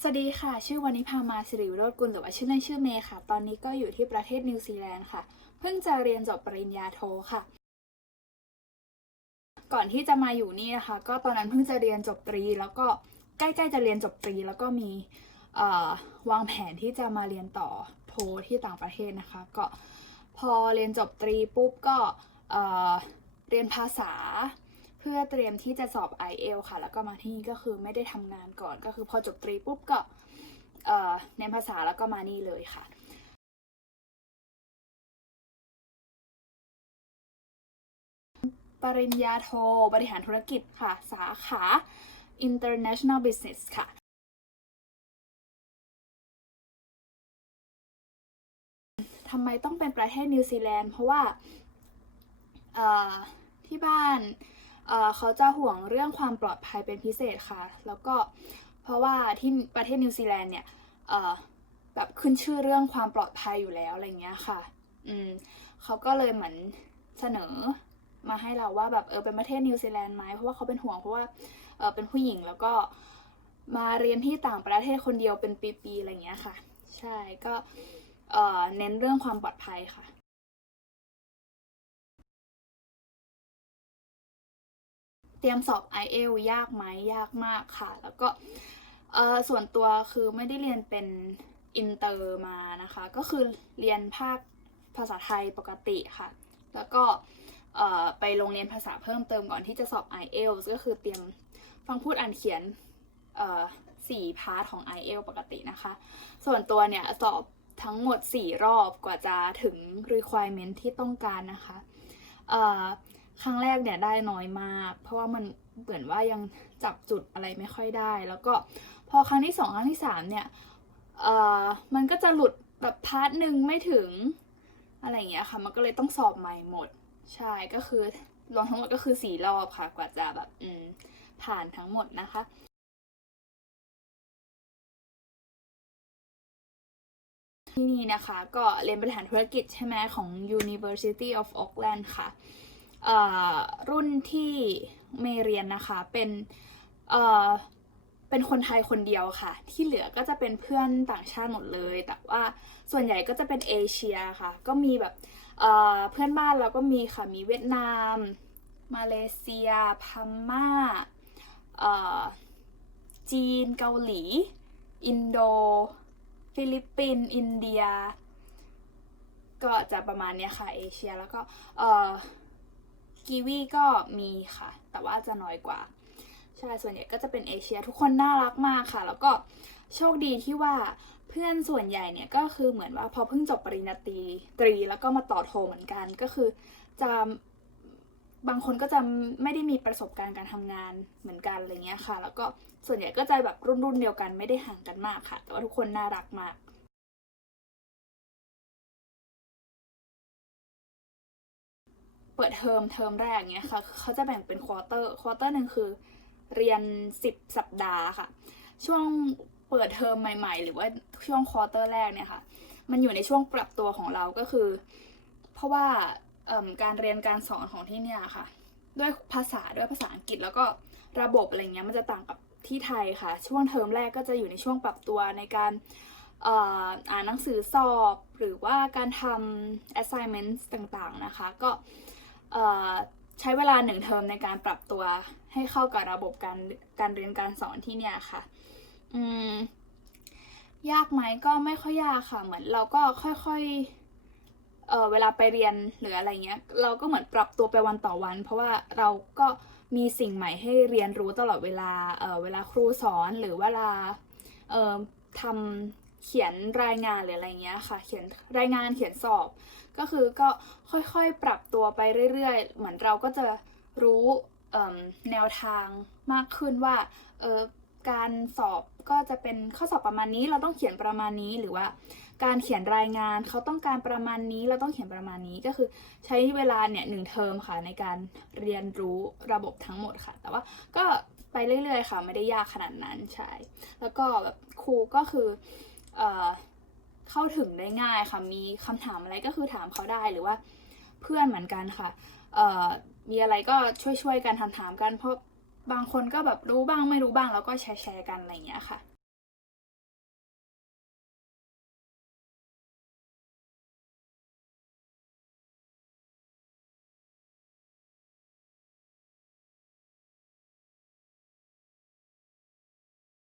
สวัสดีค่ะ ชื่อวานิพามาสิริโรจน์กุลหรือว่าชื่อเล่นชื่อเมย์ค่ะ ตอนนี้ก็อยู่ที่ประเทศนิวซีแลนด์ค่ะ เพิ่งจะเรียนจบปริญญาโทค่ะ ก่อนที่จะมาอยู่นี่นะคะ ก็ตอนนั้นเพิ่งจะเรียนจบตรี แล้วก็ใกล้ๆจะเรียนจบตรี แล้วก็มีวางแผนที่จะมาเรียนต่อโทที่ต่างประเทศนะคะ ก็พอเรียนจบตรีปุ๊บก็เรียนภาษา พื่อเตรียมที่จะสอบ i อเอลค่ะ แล้วก็มาที่นี่ก็คือไม่ได้ทำงานก่อน ก็คือพอจบตรีปุ๊บก็เอ่อเรียนภาษาแล้วก็มานี่เลยค่ะปริญญาโทบริหารธุรกิจค่ะ สาขา international business ค่ะ ทำไมต้องเป็นประเทศนิวซีแลนด์ เพราะว่าเอ่อที่บ้าน เขาจะห่วงเรื่องความปลอดภัยเป็นพิเศษค่ะ แล้วก็เพราะว่าที่ประเทศนิวซีแลนด์เนี่ยแบบขึ้นชื่อเรื่องความปลอดภัยอยู่แล้วอะไรเงี้ยค่ะ อืมเขาก็เลยเหมือนเสนอมาให้เราว่าแบบเออเป็นประเทศนิวซีแลนด์ไหมเพราะว่าเขาเป็นห่วงเพราะว่าเออเป็นผู้หญิงแล้วก็มาเรียนที่ต่างประเทศคนเดียวเป็นปีๆอะไรเงี้ยค่ะ ใช่ก็เออเน้นเรื่องความปลอดภัยค่ะ รียมสอบ i อเอลยากไหมยากมากค่ะ แล้วก็ส่วนตัวคือไม่ได้เรียนเป็นอินเตอร์มานะคะ ก็คือเรียนภาคภาษาไทยปกติค่ะ แล้วก็ไปโรงเรียนภาษาเพิ่มเติมก่อนที่จะสอบ i อเอลก็คือเตรียมฟังพูดอ่านเขียนสี่พาร์ทของ i อเอลปกตินะคะ ส่วนตัวเนี่ยสอบทั้งหมด 4 รอบกว่าจะถึง requirement ที่ต้องการนะคะ ครั้งแรกเนี่ยได้น้อยมาก เพราะว่ามันเหมือนว่ายังจับจุดอะไรไม่ค่อยได้ แล้วก็พอครั้งที่2ครั้งที่3เนี่ยเอ่อมันก็จะหลุดแบบพาร์ทหนึ่งไม่ถึงอะไรอย่างเงี้ยค่ะ มันก็เลยต้องสอบใหม่หมด ใช่ก็คือรวมทั้งหมดก็คือ4รอบค่ะ กว่าจะแบบอืมผ่านทั้งหมดนะคะที่นี่นะคะ ก็เรียนบริหารธุรกิจใช่ไหมของ University of Auckland ค่ะ รุ่นที่เมเรียนนะคะ เป็นเป็นคนไทยคนเดียวค่ะ ที่เหลือก็จะเป็นเพื่อนต่างชาติหมดเลย แต่ว่าส่วนใหญ่ก็จะเป็นเอเชียค่ะ ก็มีแบบเเพื่อนบ้านเราก็มีค่ะ มีเวียดนาม มาเลเซีย พม่าจีน เกาหลี อินโด ฟิลิปปินส์อินเดีย ก็จะประมาณนี้ค่ะ เอเชียแล้วก็เกีวีก็มีค่ะ แต่ว่าจะน้อยกว่า ใช่ ส่วนใหญ่ก็จะเป็นเอเชีย ทุกคนน่ารักมากค่ะ แล้วก็โชคดีที่ว่าเพื่อนส่วนใหญ่เนี่ยก็คือเหมือนว่าพอเพิ่งจบปริญญาตรีตรีแล้วก็มาต่อโทเหมือนกัน ก็คือจะบางคนก็จะไม่ได้มีประสบการณ์การทำงานเหมือนกันอะไรเงี้ยค่ะ แล้วก็ส่วนใหญ่ก็จะแบบรุ่นรุ่นเดียวกันไม่ได้ห่างกันมากค่ะ แต่ว่าทุกคนน่ารักมาก เปิดเทอมเทอมแรกเนี้ยค่ะเขาจะแบ่งเป็นควอเตอร์ควอเตอร์หนึ่งคือเรียน 10 สัปดาห์ค่ะ ช่วงเปิดเทอมใหม่ ๆ หรือว่าช่วงควอเตอร์แรกเนี่ยค่ะ มันอยู่ในช่วงปรับตัวของเราก็คือ เพราะว่าการเรียนการสอนของที่เนี่ยค่ะ ด้วยภาษาด้วยภาษาอังกฤษแล้วก็ระบบอะไรเงี้ยมันจะต่างกับที่ไทยค่ะ ช่วงเทอมแรกก็จะอยู่ในช่วงปรับตัวในการอ่านหนังสือสอบ หรือว่าการทำ assignments ต่างๆนะคะ ก็ ใช้เวลาหนึ่งเทอมในการปรับตัวให้เข้ากับระบบการการเรียนการสอนที่เนี่ยค่ะ อืม ยากไหมก็ไม่ค่อยยากค่ะ เหมือนเราก็ค่อยๆ เออเวลาไปเรียนหรืออะไรเงี้ย เราก็เหมือนปรับตัวไปวันต่อวัน เพราะว่าเราก็มีสิ่งใหม่ให้เรียนรู้ตลอดเวลา เออเวลาครูสอนหรือเวลา เออทำ เขียนรายงานหรืออะไรเงี้ยค่ะ เขียนรายงานเขียนสอบ ก็คือก็ค่อยๆ ปรับตัวไปเรื่อยๆ เหมือนเราก็จะรู้แนวทางมากขึ้นว่าเออการสอบก็จะเป็นข้อสอบประมาณนี้เราต้องเขียนประมาณนี้หรือว่า การเขียนรายงานเขาต้องการประมาณนี้เราต้องเขียนประมาณนี้ก็คือใช้เวลาเนี่ยหนึ่งเทอมค่ะในการเรียนรู้ระบบทั้งหมดค่ะ แต่ว่าก็ไปเรื่อยๆ ค่ะไม่ได้ยากขนาดนั้นใช่แล้วก็แบบครูก็คือ เข้าถึงได้ง่ายค่ะ มีคำถามอะไรก็คือถามเขาได้หรือว่าเพื่อนเหมือนกันค่ะ มีอะไรก็ช่วยๆกันถามๆกันเพราะบางคนก็แบบรู้บ้างไม่รู้บ้างแล้วก็แชร์ๆกันอะไรอย่างเงี้ยค่ะ